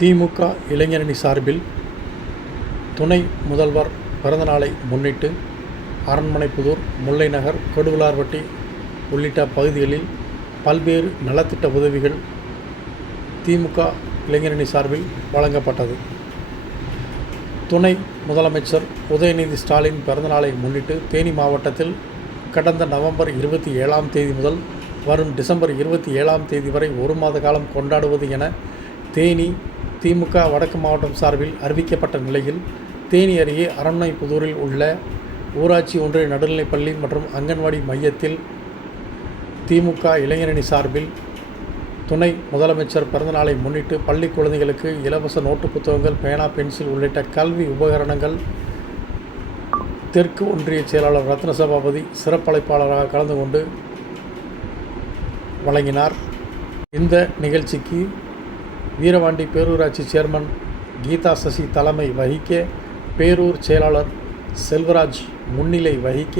திமுக இளைஞரணி சார்பில் துணை முதல்வர் பிறந்தநாளை முன்னிட்டு அரண்மனைப்புதூர் முல்லைநகர் கொடுவிலார்பட்டி உள்ளிட்ட பகுதிகளில் பல்வேறு நலத்திட்ட உதவிகள் திமுக இளைஞரணி சார்பில் வழங்கப்பட்டது. துணை முதலமைச்சர் உதயநிதி ஸ்டாலின் பிறந்தநாளை முன்னிட்டு தேனி மாவட்டத்தில் கடந்த நவம்பர் இருபத்தி ஏழாம் தேதி முதல் வரும் டிசம்பர் இருபத்தி ஏழாம் தேதி வரை ஒரு மாத காலம் கொண்டாடுவது என தேனி திமுக வடக்கு மாவட்டம் சார்பில் அறிவிக்கப்பட்ட நிலையில் தேனி அருகே அரண்மனைப்புதூரில் உள்ள ஊராட்சி ஒன்றிய நடுநிலைப்பள்ளி மற்றும் அங்கன்வாடி மையத்தில் திமுக இளைஞரணி சார்பில் துணை முதலமைச்சர் பிறந்தநாளை முன்னிட்டு பள்ளி குழந்தைகளுக்கு இலவச நோட்டு புத்தகங்கள் பேனா பென்சில் உள்ளிட்ட கல்வி உபகரணங்கள் தெற்கு ஒன்றிய செயலாளர் ரத்ன சபாபதி சிறப்பழைப்பாளராக கலந்து கொண்டு வழங்கினார். இந்த நிகழ்ச்சிக்கு வீரவாண்டி பேரூராட்சி சேர்மன் கீதா சசி தலைமை வகிக்க பேரூர் செயலாளர் செல்வராஜ் முன்னிலை வகிக்க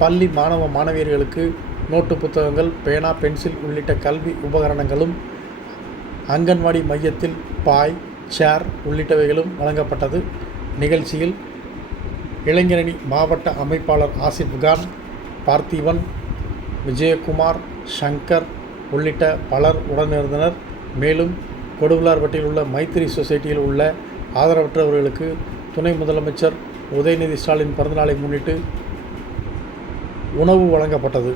பள்ளி மாணவ மாணவியர்களுக்கு நோட்டு புத்தகங்கள் பேனா பென்சில் உள்ளிட்ட கல்வி உபகரணங்களும் அங்கன்வாடி மையத்தில் பாய் சேர் உள்ளிட்டவைகளும் வழங்கப்பட்டது. நிகழ்ச்சியில் இளைஞரணி மாவட்ட அமைப்பாளர் ஆசிப் கான் பார்த்திவன் விஜயகுமார் சங்கர் உள்ளிட்ட பலர் உடனிருந்தனர். மேலும் கொடுவிலார்பட்டியில் உள்ள மைத்திரி சொசைட்டியில் உள்ள ஆதரவற்றவர்களுக்கு துணை முதலமைச்சர் உதயநிதி ஸ்டாலின் பிறந்தநாளை முன்னிட்டு உணவு வழங்கப்பட்டது.